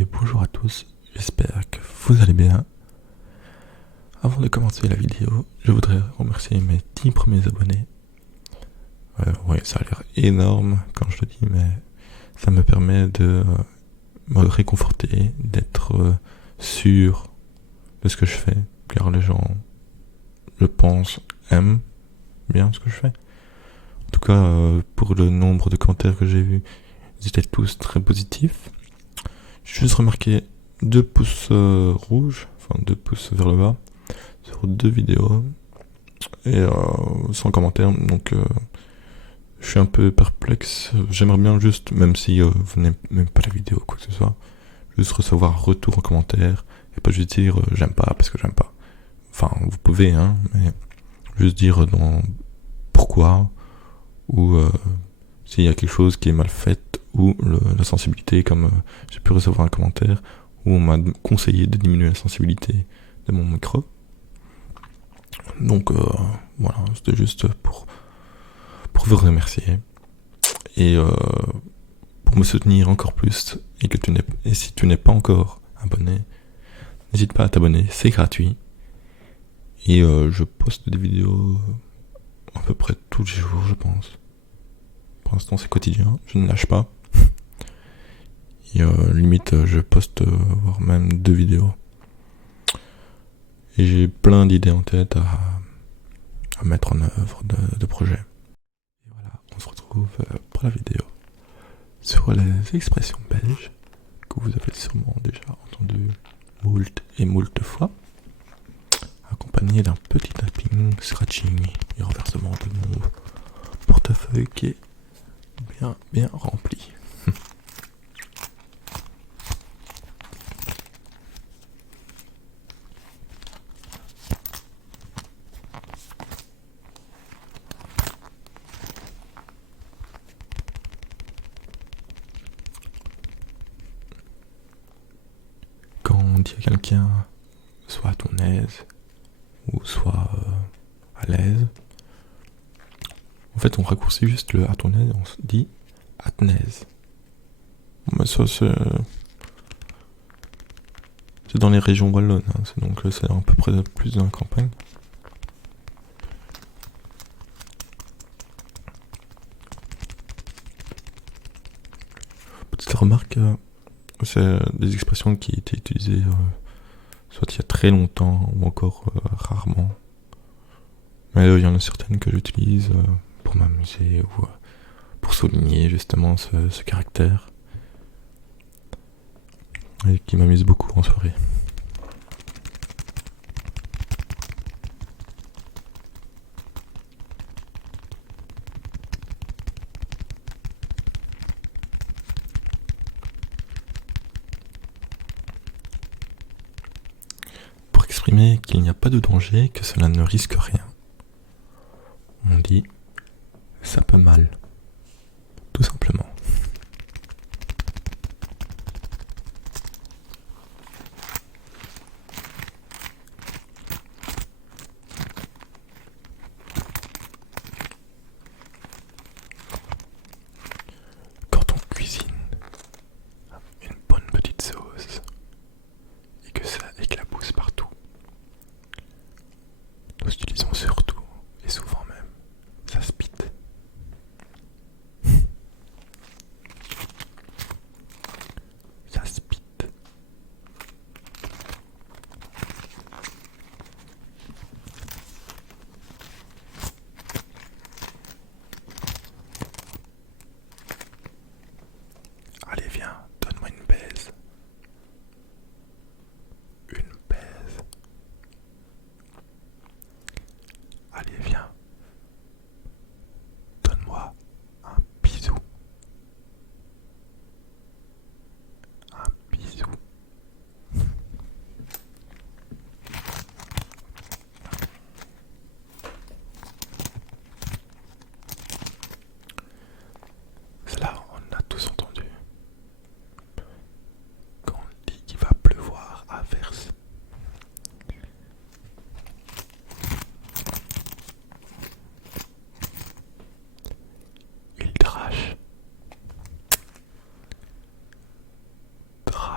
et bonjour à tous, j'espère que vous allez bien. Avant de commencer la vidéo, je voudrais remercier mes 10 premiers abonnés. Ouais, ça a l'air énorme quand je le dis, mais ça me permet de me réconforter, d'être sûr de ce que je fais, car les gens, je pense, aiment bien ce que je fais. En tout cas, pour le nombre de commentaires que j'ai vus, ils étaient tous très positifs. J'ai juste remarqué 2 pouces rouges, enfin 2 pouces vers le bas, sur 2 vidéos, et sans commentaire, donc je suis un peu perplexe. J'aimerais bien juste, même si vous n'aimez pas la vidéo ou quoi que ce soit, juste recevoir un retour en commentaire, et pas juste dire j'aime pas parce que j'aime pas. Enfin, vous pouvez, hein, mais juste dire pourquoi, ou s'il y a quelque chose qui est mal fait, ou la sensibilité, comme j'ai pu recevoir un commentaire où on m'a conseillé de diminuer la sensibilité de mon micro. Donc voilà, c'était juste pour vous remercier et pour me soutenir encore plus. Et si tu n'es pas encore abonné, n'hésite pas à t'abonner, c'est gratuit. Et je poste des vidéos à peu près tous les jours, je pense. Pour l'instant, c'est quotidien, je ne lâche pas. Et limite, je poste voire même 2 vidéos. Et j'ai plein d'idées en tête à mettre en œuvre de projets. Et voilà, on se retrouve pour la vidéo sur les expressions belges que vous avez sûrement déjà entendues moult et moult fois, accompagné d'un petit tapping, scratching et renversement de mon portefeuille qui est bien rempli. Quand on dit à quelqu'un sois à ton aise ou sois à l'aise, en fait on raccourcit juste le à ton aise, on se dit à ton aise. Mais ça c'est dans les régions wallonnes, hein, donc c'est à peu près plus dans la campagne. Petite remarque, c'est des expressions qui étaient utilisées soit il y a très longtemps ou encore rarement. Mais il y en a certaines que j'utilise pour m'amuser ou pour souligner justement ce caractère et qui m'amuse beaucoup en soirée. Pour exprimer qu'il n'y a pas de danger, que cela ne risque rien, on dit ça peut mal, tout simplement. Quand on cuisine une bonne petite sauce et que ça éclabousse partout, nous utilisons surtout, et souvent même, ça spit.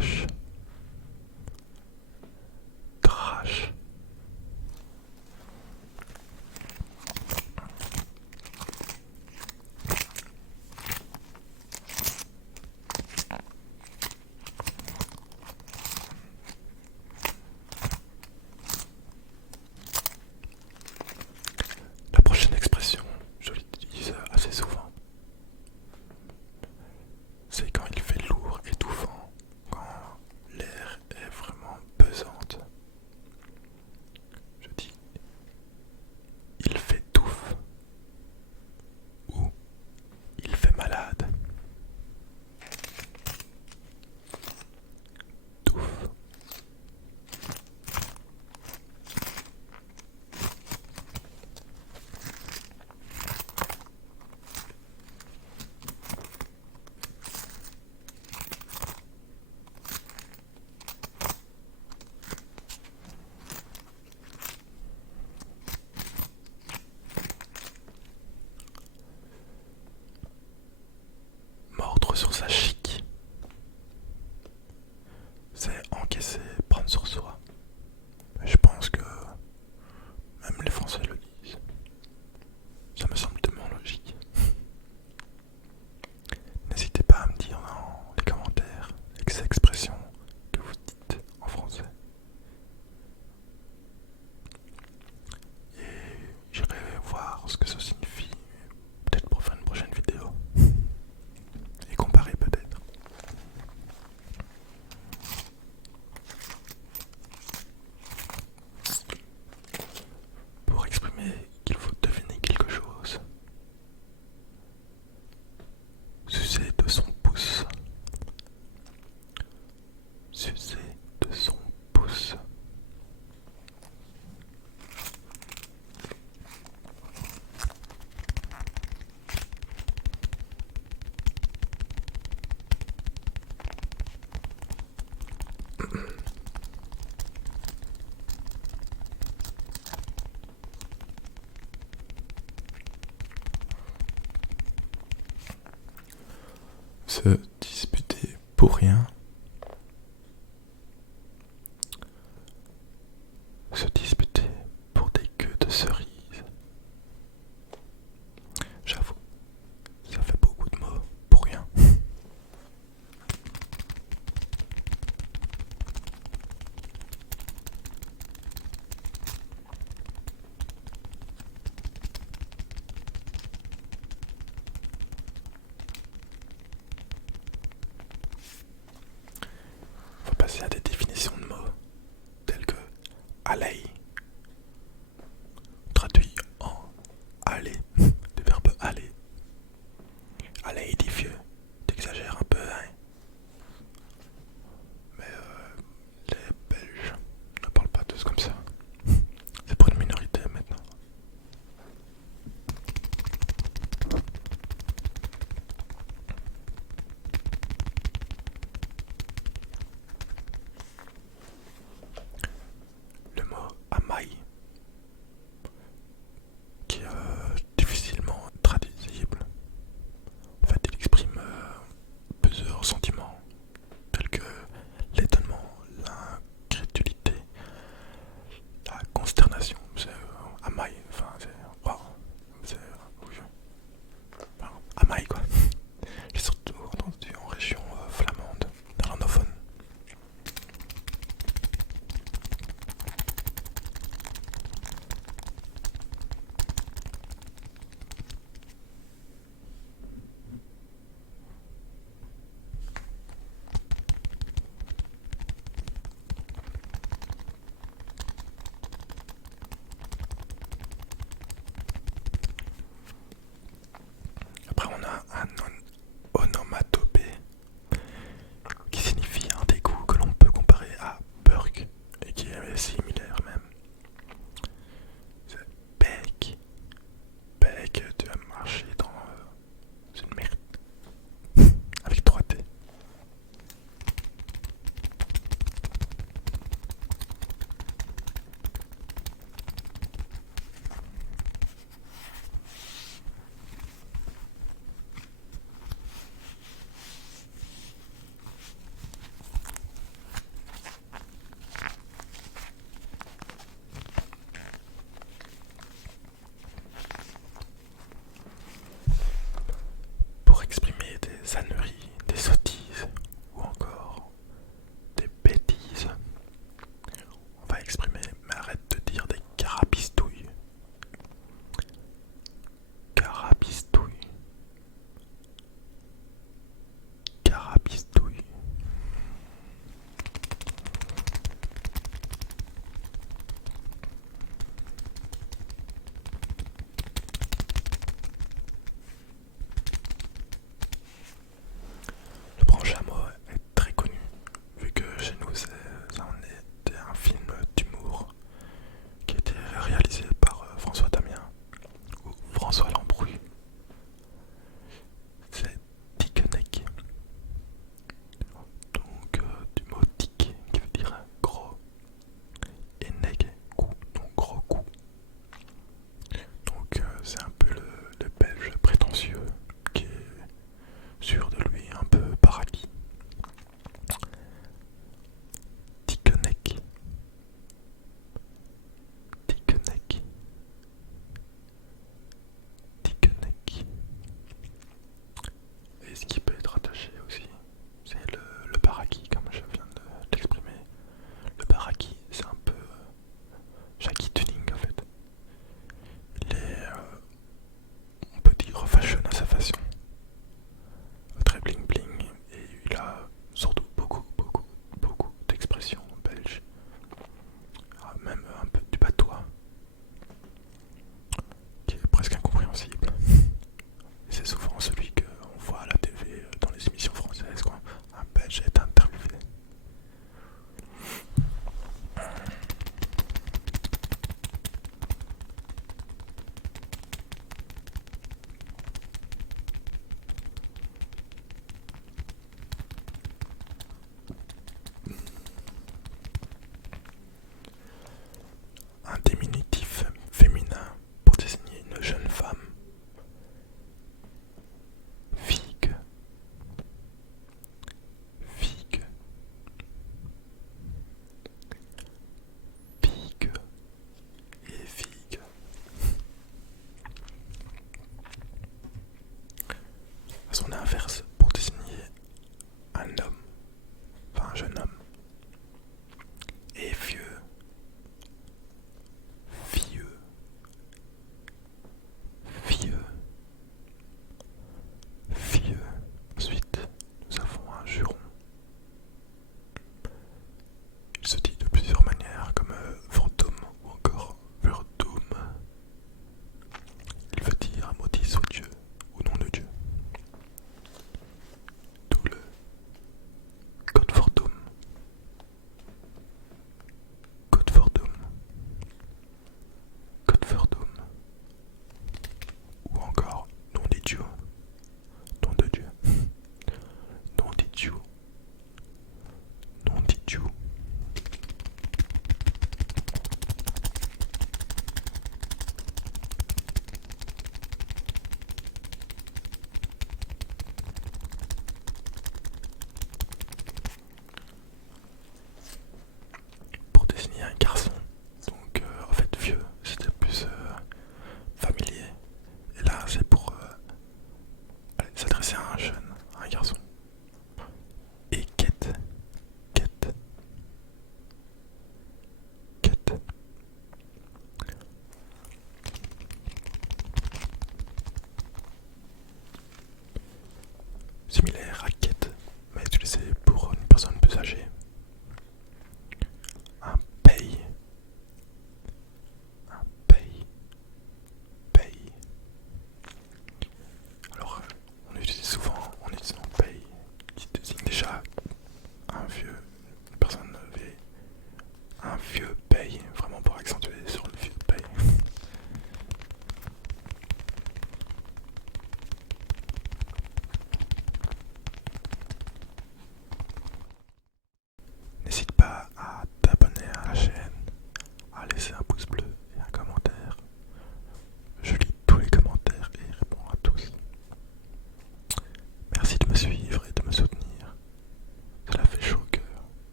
trash. Trash. La prochaine expression, je l'utilise assez souvent. C'est quand il fait lourd, étouffant, quand l'air est vraiment pesante. Je dis, il fait touffe ou il fait malade. Touffe. Mordre sur sa chic, c'est encaisser, prendre sur soi. Je pense que même les Français le disent. Ça me semble tellement logique. N'hésitez pas à me dire dans les commentaires les expressions que vous dites en français. Et j'irai voir ce que ça signifie, peut-être pour faire une prochaine vidéo. Et comparer peut-être. Pour exprimer qu'il faut deviner quelque chose. Sucer de son pouce. Sucer de son pouce. Se disputer pour rien. Se disputer pour des queues de cerises. J'avoue, ça fait beaucoup de mots pour rien. Faut passer à des définitions de mots telles que allez,